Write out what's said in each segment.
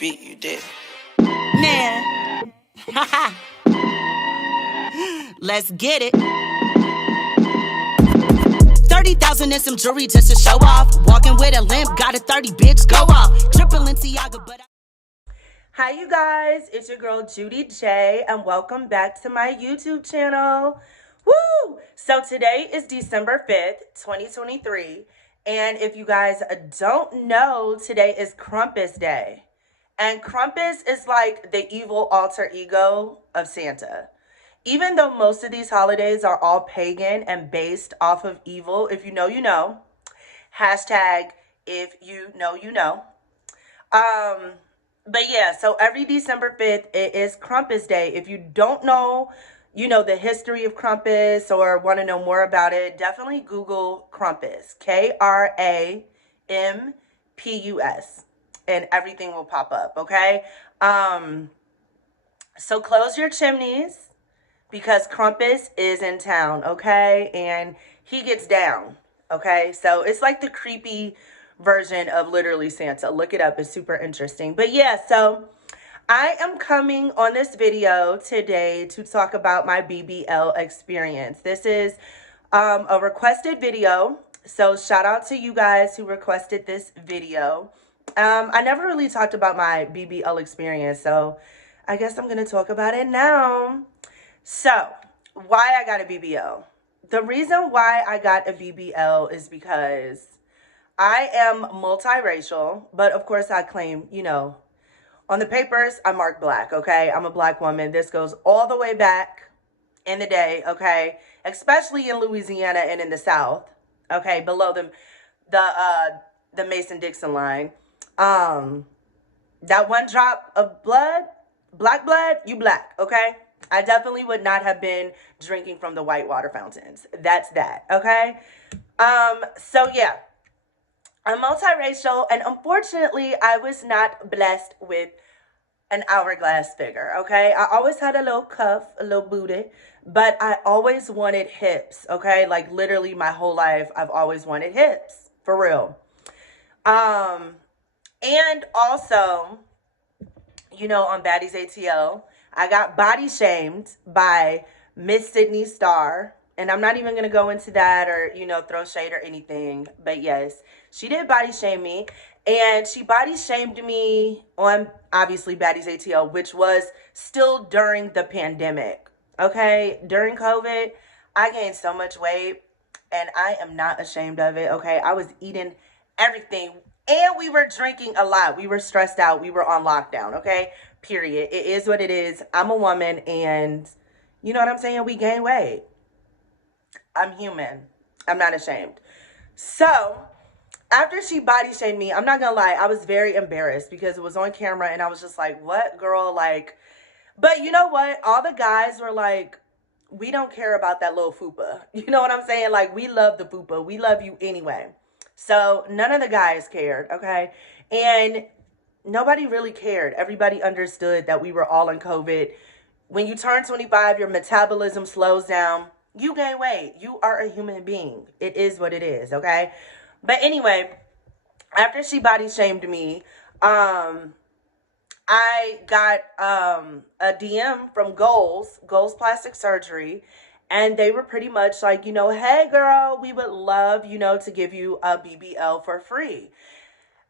beat, you did. Man. Let's get it. 30,000 and some jewelry just to show off. Walking with a limp, got a 30, bitch, go off. Triple PLASTiC, but Hi you guys, it's your girl Judy J and welcome back to my YouTube channel. Woo! So today is December 5th, 2023, and if you guys don't know, today is Krampus Day. And Krampus is like the evil alter ego of Santa. Even though most of these holidays are all pagan and based off of evil, if you know, you know. Hashtag if you know, you know. But yeah, so every December 5th, it is Krampus Day. If you don't know, you know, the history of Krampus or want to know more about it, definitely Google Krampus. Krampus. And everything will pop up, okay? So close your chimneys because Krampus is in town, okay? And he gets down, okay? So it's like the creepy version of literally Santa. Look it up. It's super interesting. But yeah, so I am coming on this video today to talk about my BBL experience. This is a requested video. So shout out to you guys who requested this video. I never really talked about my BBL experience, so I guess I'm going to talk about it now. So why I got a BBL. The reason why I got a BBL is because I am multiracial, but of course I claim, you know, on the papers, I'm marked black, okay? I'm a black woman. This goes all the way back in the day, okay? Especially in Louisiana and in the South, okay? Below the Mason-Dixon line. That one drop of blood, black blood, you black, okay? I definitely would not have been drinking from the white water fountains. That's that, okay? So yeah. I'm multiracial, and unfortunately, I was not blessed with an hourglass figure, okay? I always had a little cuff, a little booty, but I always wanted hips, okay? Like, literally, my whole life, I've always wanted hips, for real. And also, you know, on Baddies ATL, I got body shamed by Miss Sydney Starr. And I'm not even going to go into that or, you know, throw shade or anything. But yes, she did body shame me. And she body shamed me on, obviously, Baddies ATL, which was still during the pandemic. Okay? During COVID, I gained so much weight. And I am not ashamed of it. Okay? I was eating everything. And we were drinking a lot. We were stressed out. We were on lockdown. Okay? Period. It is what it is. I'm a woman. And you know what I'm saying? We gain weight. I'm human. I'm not ashamed. So, after she body shamed me, I'm not gonna lie, I was very embarrassed because it was on camera and I was just like, what, girl? Like, but you know what? All the guys were like, we don't care about that little fupa. You know what I'm saying? Like, we love the fupa. We love you anyway. So, none of the guys cared, okay? And nobody really cared. Everybody understood that we were all in COVID. When you turn 25, your metabolism slows down. You gain weight. You are a human being. It is what it is, okay? But anyway, after she body shamed me, I got a DM from Goals Plastic Surgery, and they were pretty much like, you know, hey, girl, we would love, you know, to give you a BBL for free.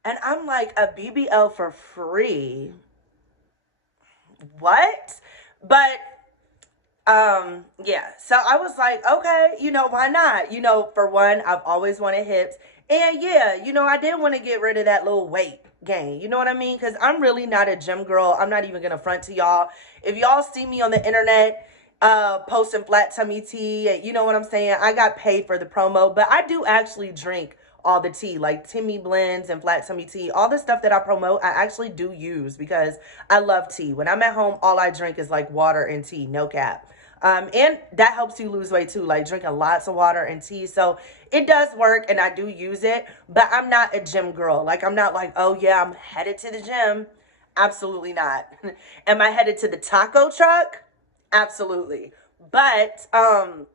And I'm like, a BBL for free? What? But yeah, so I was like, okay, you know, why not? You know, for one, I've always wanted hips. And yeah, you know, I did want to get rid of that little weight gain. You know what I mean? Because I'm really not a gym girl. I'm not even going to front to y'all. If y'all see me on the internet posting flat tummy tea, you know what I'm saying? I got paid for the promo, but I do actually drink all the tea, like Timmy blends and flat tummy tea. All the stuff that I promote, I actually do use because I love tea. When I'm at home, all I drink is like water and tea, no cap. And that helps you lose weight too, like drinking lots of water and tea. So it does work and I do use it, but I'm not a gym girl. Like, I'm not like, oh yeah, I'm headed to the gym. Absolutely not. Am I headed to the taco truck? Absolutely. But, no,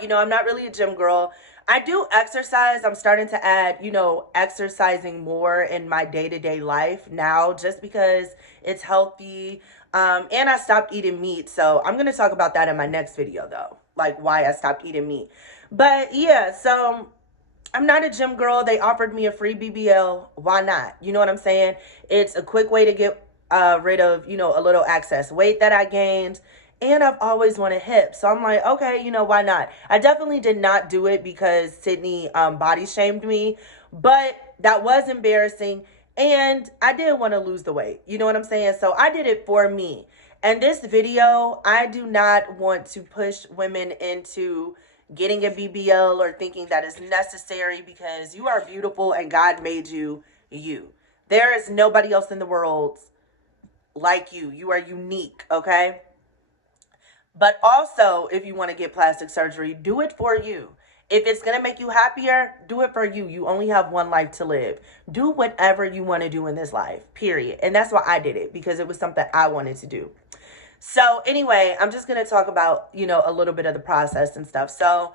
you know, I'm not really a gym girl. I do exercise. I'm starting to add, you know, exercising more in my day-to-day life now just because it's healthy. And I stopped eating meat. So I'm going to talk about that in my next video though, like why I stopped eating meat. But yeah, so I'm not a gym girl. They offered me a free BBL. Why not? You know what I'm saying? It's a quick way to get rid of, you know, a little excess weight that I gained. And I've always wanted hips. So I'm like, okay, you know, why not? I definitely did not do it because Sydney body shamed me. But that was embarrassing. And I did want to lose the weight. You know what I'm saying? So I did it for me. And this video, I do not want to push women into getting a BBL or thinking that is necessary, because you are beautiful and God made you you. There is nobody else in the world like you. You are unique, okay? But also, if you want to get plastic surgery, do it for you. If it's going to make you happier, do it for you. You only have one life to live. Do whatever you want to do in this life, period. And that's why I did it, because it was something I wanted to do. So anyway, I'm just going to talk about, you know, a little bit of the process and stuff. So,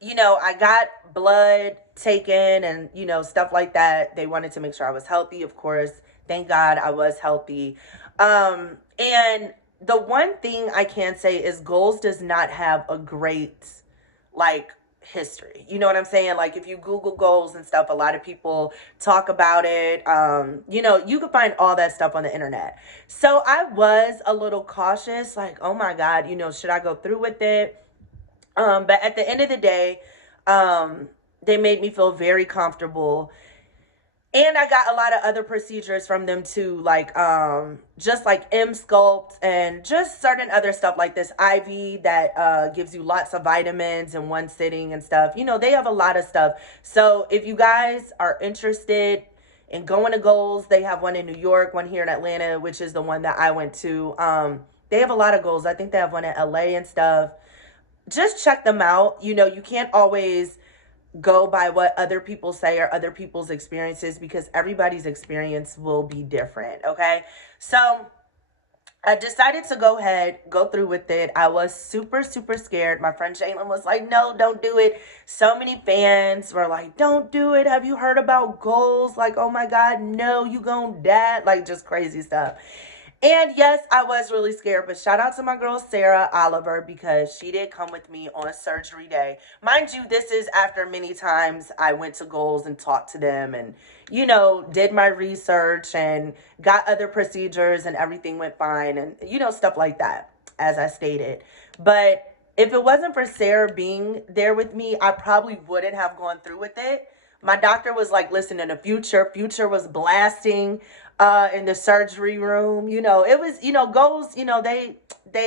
you know, I got blood taken and, you know, stuff like that. They wanted to make sure I was healthy, of course. Thank God I was healthy. And the one thing I can say is Goals does not have a great, like, history. You know what I'm saying? Like, if you Google Goals and stuff, a lot of people talk about it. You know, you can find all that stuff on the internet. So I was a little cautious, like, oh my God, you know, should I go through with it? But at the end of the day, they made me feel very comfortable. And I got a lot of other procedures from them too, like just like M-Sculpt and just certain other stuff like this IV that gives you lots of vitamins in one sitting and stuff. You know, they have a lot of stuff. So if you guys are interested in going to Goals, they have one in New York, one here in Atlanta, which is the one that I went to. They have a lot of Goals. I think they have one in LA and stuff. Just check them out. You know, you can't always go by what other people say or other people's experiences, because everybody's experience will be different, okay? So I decided to go through with it. I was super, super scared. My friend Jalen was like, no, don't do it. So many fans were like, don't do it. Have you heard about Goals? Like, oh my God, no, you gonna die. Like, just crazy stuff. And yes, I was really scared, but shout out to my girl, Sarah Oliver, because she did come with me on surgery day. Mind you, this is after many times I went to Goals and talked to them and, you know, did my research and got other procedures and everything went fine and, you know, stuff like that, as I stated. But if it wasn't for Sarah being there with me, I probably wouldn't have gone through with it. My doctor was like, listen, in the future was blasting in the surgery room. You know, it was, you know, Goals, you know, they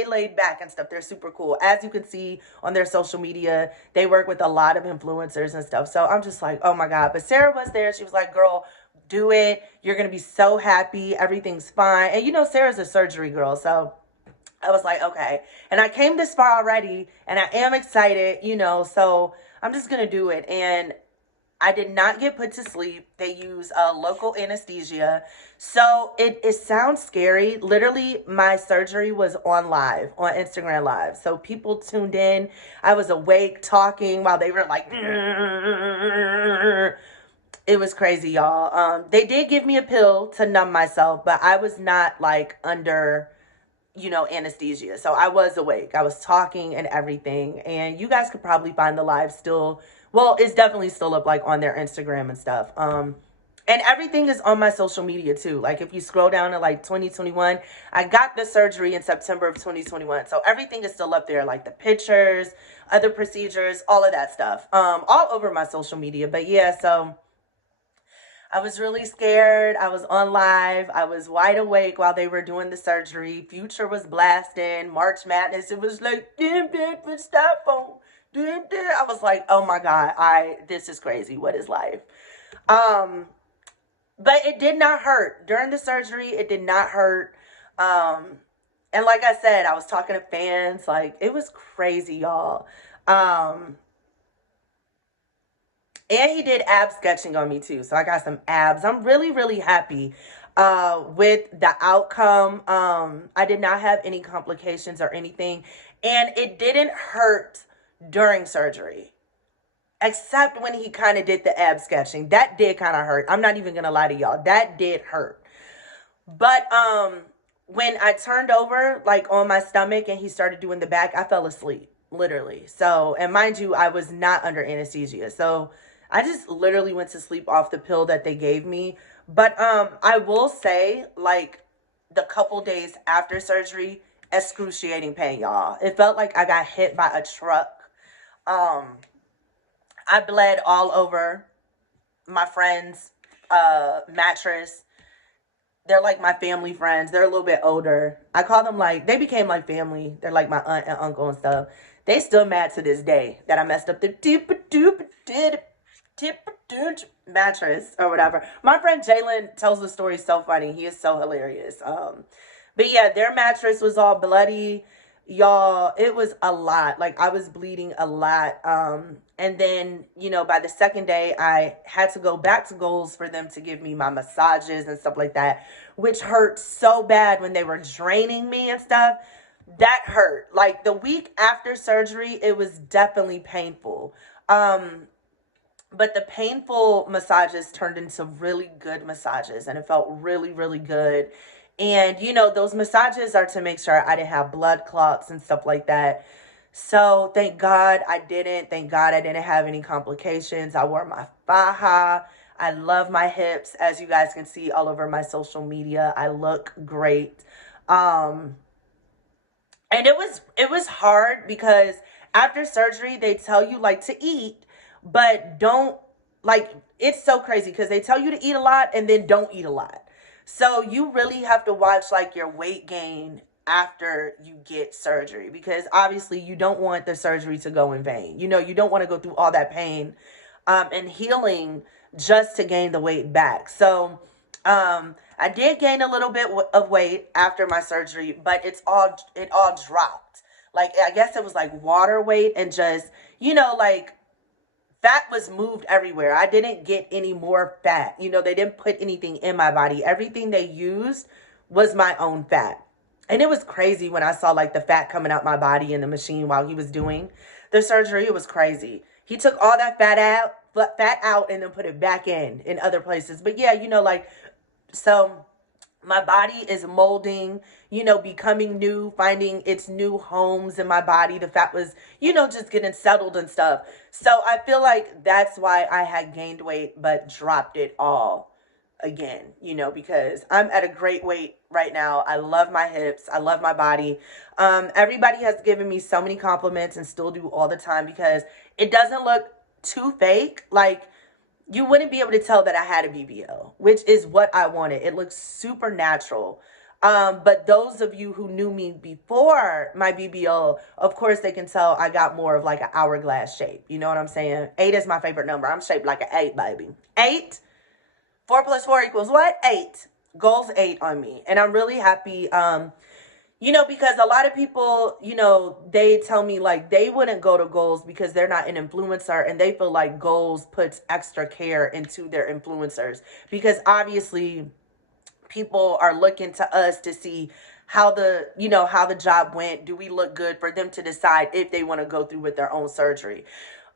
laid back and stuff. They're super cool. As you can see on their social media, they work with a lot of influencers and stuff. So I'm just like, oh my God. But Sarah was there. She was like, girl, do it. You're going to be so happy. Everything's fine. And, you know, Sarah's a surgery girl. So I was like, okay. And I came this far already and I am excited, you know, so I'm just going to do it. And I did not get put to sleep. They use local anesthesia. So it sounds scary. Literally, my surgery was on Instagram Live. So people tuned in. I was awake talking while they were like, it was crazy, y'all. They did give me a pill to numb myself, but I was not like under, you know, anesthesia. So I was awake. I was talking and everything. And you guys could probably find the live still. Well, it's definitely still up like on their Instagram and stuff. And everything is on my social media too. Like if you scroll down to like 2021, I got the surgery in September of 2021. So everything is still up there, like the pictures, other procedures, all of that stuff, all over my social media. But yeah, so I was really scared. I was on live. I was wide awake while they were doing the surgery. Future was blasting. March Madness. It was like, I was like, oh my God, this is crazy. What is life? But it did not hurt. During the surgery, it did not hurt. And like I said, I was talking to fans. Like, it was crazy, y'all. And he did ab sketching on me too. So I got some abs. I'm really, really happy with the outcome. I did not have any complications or anything. And it didn't hurt during surgery. except when he kind of did the ab sketching. That did kind of hurt. I'm not even gonna lie to y'all. That did hurt. But when I turned over like on my stomach and he started doing the back, I fell asleep, literally. So, and mind you, I was not under anesthesia. So I just literally went to sleep off the pill that they gave me. But I will say, like, the couple days after surgery, excruciating pain, y'all. It felt like I got hit by a truck. I bled all over my friend's mattress. They're like my family friends. They're a little bit older. I call them like, they became like family. They're like my aunt and uncle and stuff. They still mad to this day that I messed up the mattress or whatever. My friend Jalen tells the story so funny. He is so hilarious. But yeah, their mattress was all bloody. Y'all, it was a lot. Like, I was bleeding a lot. And then, you know, by the second day, I had to go back to Goals for them to give me my massages and stuff like that, which hurt so bad when they were draining me and stuff. That hurt. Like, the week after surgery, it was definitely painful. But the painful massages turned into really good massages, and it felt really, really good. And, you know, those massages are to make sure I didn't have blood clots and stuff like that. So thank God I didn't. Thank God I didn't have any complications. I wore my faja. I love my hips. As you guys can see all over my social media, I look great. And it was hard because after surgery, they tell you like to eat, but don't, like, it's so crazy because they tell you to eat a lot and then don't eat a lot. So you really have to watch like your weight gain after you get surgery, because obviously you don't want the surgery to go in vain. You know, you don't want to go through all that pain and healing just to gain the weight back. So I did gain a little bit of weight after my surgery, but it all dropped. Like, I guess it was like water weight and just, you know, like, fat was moved everywhere. I didn't get any more fat. You know, they didn't put anything in my body. Everything they used was my own fat. And it was crazy when I saw like the fat coming out my body in the machine while he was doing the surgery. It was crazy. He took all that fat out and then put it back in other places. But yeah, you know, like, so my body is molding, you know, becoming new, finding its new homes in my body. The fat was, you know, just getting settled and stuff. So I feel like that's why I had gained weight but dropped it all again, you know, because I'm at a great weight right now. I love my hips. I love my body. Everybody has given me so many compliments and still do all the time because it doesn't look too fake. Like, you wouldn't be able to tell that I had a BBL, which is what I wanted. It looks super natural. But those of you who knew me before my BBL, of course, they can tell I got more of like an hourglass shape. You know what I'm saying? 8 is my favorite number. I'm shaped like an 8, baby. 8. 4 plus 4 equals what? 8. Goals 8 on me. And I'm really happy, you know, because a lot of people, you know, they tell me like they wouldn't go to Goals because they're not an influencer, and they feel like Goals puts extra care into their influencers because obviously people are looking to us to see how the, you know, how the job went. Do we look good for them to decide if they want to go through with their own surgery?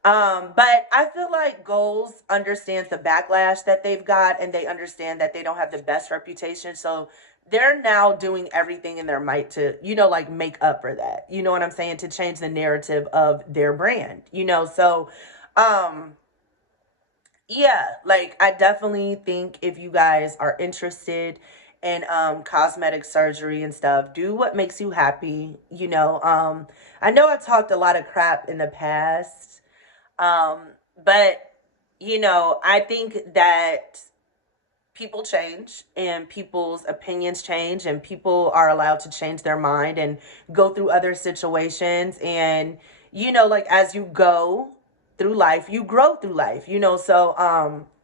But I feel like Goals understands the backlash that they've got, and they understand that they don't have the best reputation. So they're now doing everything in their might to, you know, like make up for that. You know what I'm saying? To change the narrative of their brand, you know? So, yeah, like, I definitely think if you guys are interested in cosmetic surgery and stuff, do what makes you happy. You know, I know I've talked a lot of crap in the past, but, you know, I think that people change and people's opinions change, and people are allowed to change their mind and go through other situations. And, you know, like, as you go through life, you grow through life, you know. So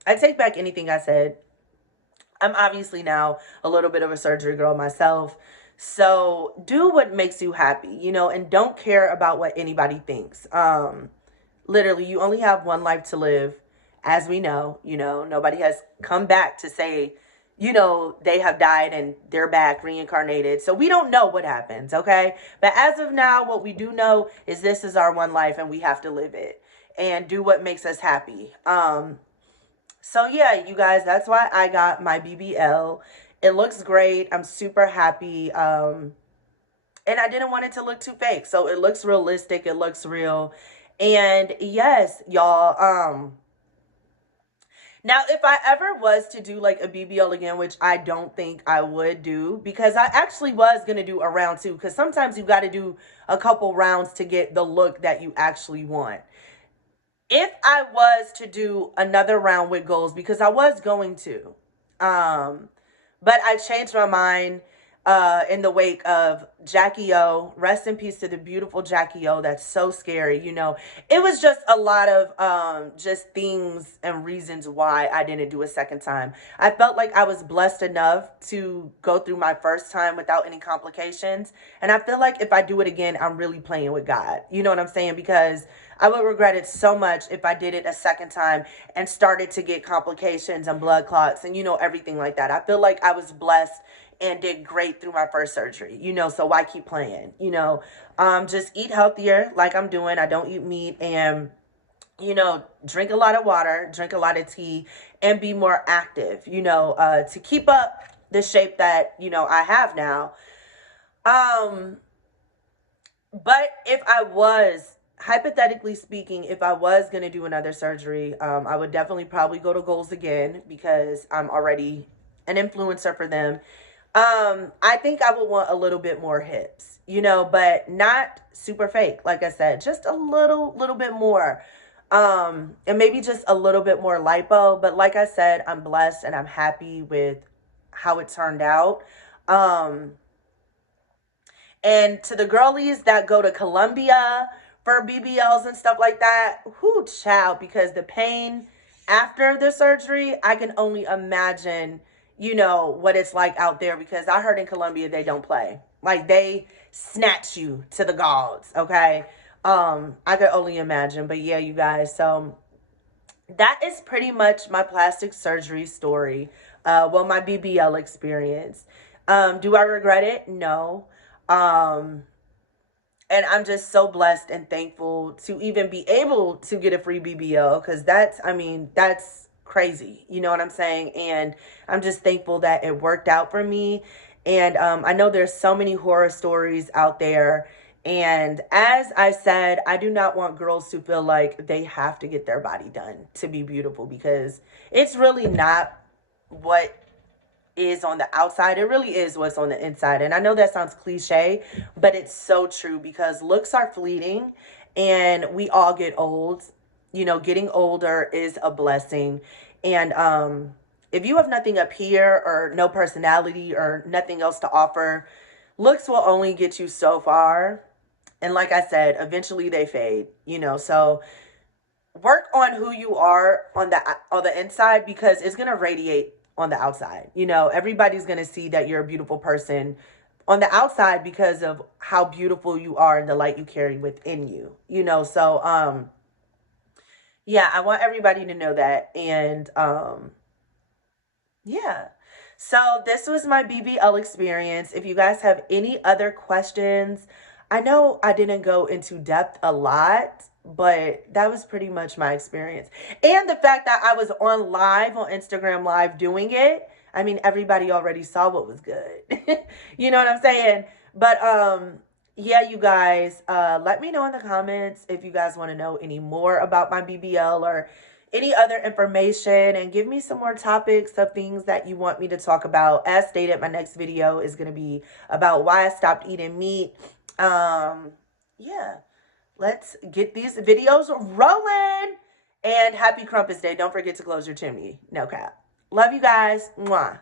I take back anything I said. I'm obviously now a little bit of a surgery girl myself. So do what makes you happy, you know, and don't care about what anybody thinks. Literally, you only have one life to live. As we know, you know, nobody has come back to say, you know, they have died and they're back reincarnated. So we don't know what happens, okay? But as of now, what we do know is this is our one life and we have to live it. and do what makes us happy. So yeah, you guys, that's why I got my BBL. It looks great. I'm super happy. And I didn't want it to look too fake. So it looks realistic. It looks real. And yes, y'all, now, if I ever was to do like a BBL again, which I don't think I would do, because I actually was going to do a round 2, because sometimes you got to do a couple rounds to get the look that you actually want. If I was to do another round with goals, because I was going to, but I changed my mind in the wake of Jackie O. Rest in peace to the beautiful Jackie O. That's so scary. You know, it was just a lot of just things and reasons why I didn't do a second time. I felt like I was blessed enough to go through my first time without any complications. And I feel like if I do it again, I'm really playing with God. You know what I'm saying? Because I would regret it so much if I did it a second time and started to get complications and blood clots and, you know, everything like that. I feel like I was blessed and did great through my first surgery, you know, so why keep playing, you know? Just eat healthier like I'm doing. I don't eat meat, and, you know, drink a lot of water, drink a lot of tea, and be more active, you know, to keep up the shape that, you know, I have now. But if I was, hypothetically speaking, if I was going to do another surgery, I would definitely probably go to Goals again, because I'm already an influencer for them. I think I would want a little bit more hips, you know, but not super fake. Like I said, just a little bit more, and maybe just a little bit more lipo. But like I said, I'm blessed and I'm happy with how it turned out. And to the girlies that go to Colombia for BBLs and stuff like that, whoo, child, because the pain after the surgery, I can only imagine, you know, what it's like out there, because I heard in Colombia they don't play. Like, they snatch you to the gods, okay? I could only imagine. But yeah, you guys, so that is pretty much my plastic surgery story. Well, my BBL experience. Do I regret it? No. And I'm just so blessed and thankful to even be able to get a free BBL, because that's, I mean, that's crazy. You know what I'm saying? And I'm just thankful that it worked out for me. And I know there's so many horror stories out there. And as I said, I do not want girls to feel like they have to get their body done to be beautiful, because it's really not what is on the outside. It really is what's on the inside. And I know that sounds cliche, but it's so true, because looks are fleeting and we all get old. You know, getting older is a blessing. And if you have nothing up here, or no personality, or nothing else to offer, looks will only get you so far. And like I said, eventually they fade, you know. So work on who you are on the inside, because it's going to radiate on the outside. You know, everybody's going to see that you're a beautiful person on the outside because of how beautiful you are and the light you carry within you, you know. So yeah, I want everybody to know that. And yeah, so this was my BBL experience. If you guys have any other questions, I know I didn't go into depth a lot, but that was pretty much my experience. And the fact that I was on Instagram live doing it, I mean, everybody already saw what was good. You know what I'm saying? But yeah, you guys, let me know in the comments if you guys want to know any more about my BBL or any other information, and give me some more topics of things that you want me to talk about. As stated, my next video is going to be about why I stopped eating meat. Yeah, let's get these videos rolling. And happy Krampus Day. Don't forget to close your chimney. No cap. Love you guys. Mwah.